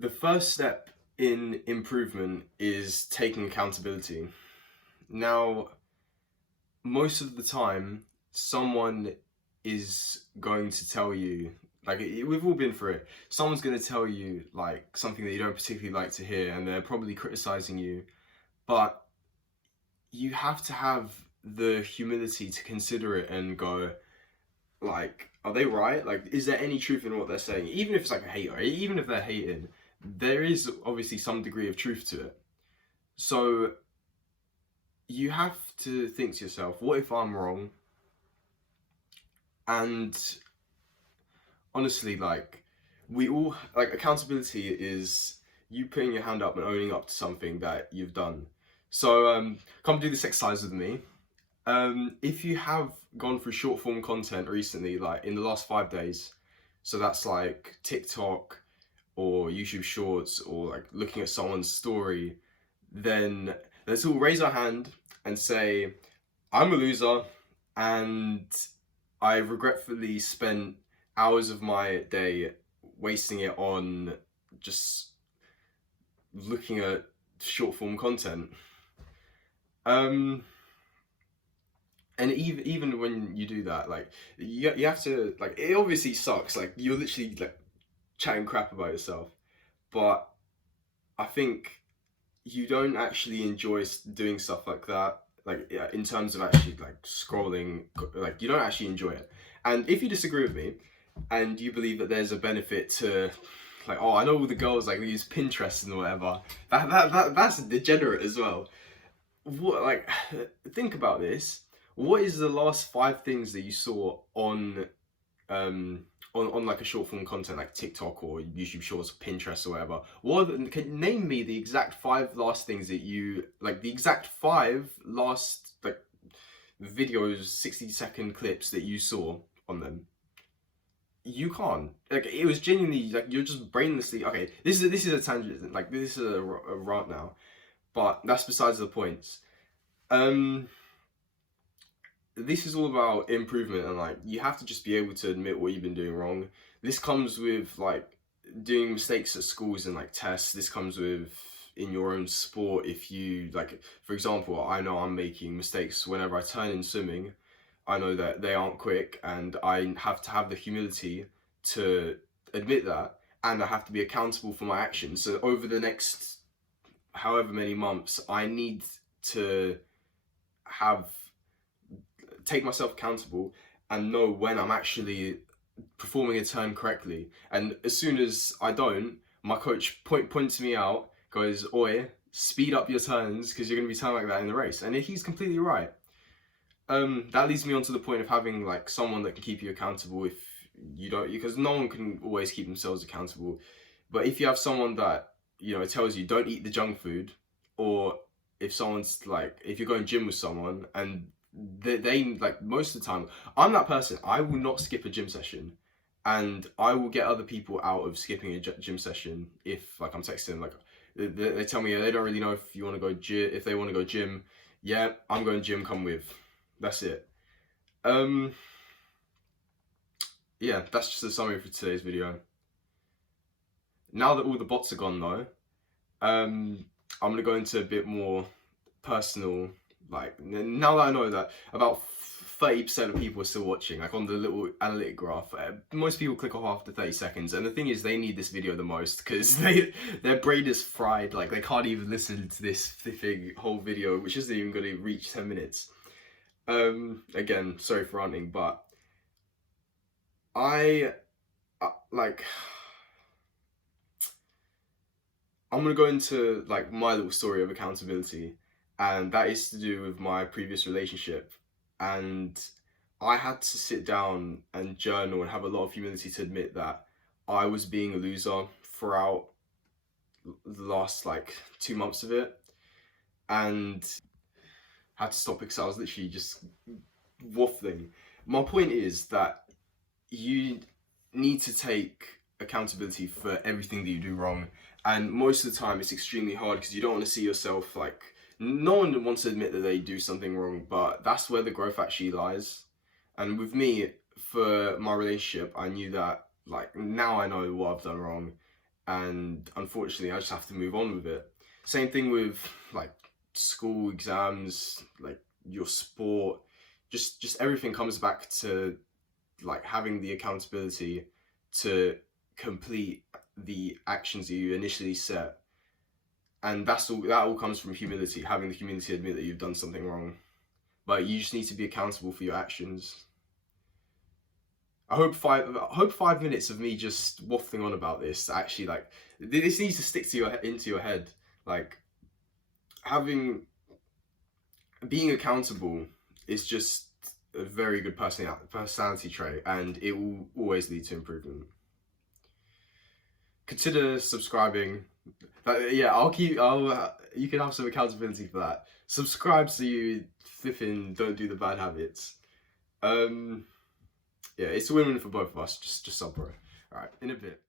The first step in improvement is taking accountability. Now, most of the time, someone is going to tell you, we've all been through it, someone's going to tell you like something that you don't particularly like to hear, and they're probably criticizing you, but you have to have the humility to consider it and go, like, are they right? Like, is there any truth in what they're saying? Even if it's like a hater, even if they're hating, there is obviously some degree of truth to it. So you have to think to yourself, what if I'm wrong? And honestly, like, we all, like, accountability is you putting your hand up and owning up to something that you've done. So come do this exercise with me. If you have gone through short form content recently, like in the last 5 days, so that's like TikTok or YouTube Shorts or like looking at someone's story, then let's all raise our hand and say, I'm a loser and I regretfully spent hours of my day wasting it on just looking at short form content. And even when you do that, like you have to, like, it obviously sucks. Like, you're literally like chatting crap about yourself, but I think you don't actually enjoy doing stuff like that. Like, yeah, in terms of actually like scrolling, like you don't actually enjoy it. And if you disagree with me, and you believe that there's a benefit to, like, oh, I know all the girls like they use Pinterest and whatever. That's degenerate as well. What, like, think about this. What is the last 5 things that you saw on like a short form content like TikTok or YouTube Shorts, Pinterest or whatever? Can name me the exact 5 last things that you like, the exact 5 last like videos, 60-second clips that you saw on them? You can't. Like, it was genuinely like you're just brainlessly, okay, this is a tangent, like this is a rant now, but that's besides the point. This is all about improvement, and like you have to just be able to admit what you've been doing wrong. This comes with like doing mistakes at schools and like tests. This comes with in your own sport. If you, like, for example, I know I'm making mistakes whenever I turn in swimming. I know that they aren't quick, and I have to have the humility to admit that, and I have to be accountable for my actions. So over the next however many months, I need to have take myself accountable and know when I'm actually performing a turn correctly. And as soon as I don't, my coach points me out, goes, "Oi, speed up your turns because you're going to be turning like that in the race." And he's completely right. That leads me on to the point of having like someone that can keep you accountable if you don't, because no one can always keep themselves accountable. But if you have someone that, you know, tells you don't eat the junk food, or if someone's like, if you're going gym with someone and they like, most of the time, I'm that person. I will not skip a gym session, and I will get other people out of skipping a gym session if like I'm texting, like they tell me they don't really know if you want to go gym, if they want to go gym. Yeah, I'm going gym, come with. That's it. Yeah, that's just a summary for today's video. Now that all the bots are gone though, I'm gonna go into a bit more personal. Like, now that I know that about 30% of people are still watching, like on the little analytic graph, most people click off after 30 seconds. And the thing is, they need this video the most because their brain is fried. Like, they can't even listen to this whole video, which isn't even going to reach 10 minutes. Again, sorry for ranting, but like, I'm gonna go into like my little story of accountability, and that is to do with my previous relationship. And I had to sit down and journal and have a lot of humility to admit that I was being a loser throughout the last like 2 months of it, and had to stop because I was literally just waffling. My point is that you need to take accountability for everything that you do wrong, and most of the time it's extremely hard because you don't want to see yourself like, no one wants to admit that they do something wrong, but that's where the growth actually lies. And with me, for my relationship, I knew that, like, now I know what I've done wrong, and unfortunately I just have to move on with it. Same thing with like school exams, like your sport, just everything comes back to like having the accountability to complete the actions that you initially set. And that all comes from humility, having the humility to admit that you've done something wrong. But you just need to be accountable for your actions. I hope 5 minutes of me just waffling on about this actually, like, this needs to stick to into your head. Like, having being accountable is just a very good personality trait, and it will always lead to improvement. Consider subscribing. Yeah, you can have some accountability for that. Subscribe so you flipping don't do the bad habits. Yeah, it's a win-win for both of us. Just sub, bro. All right, in a bit.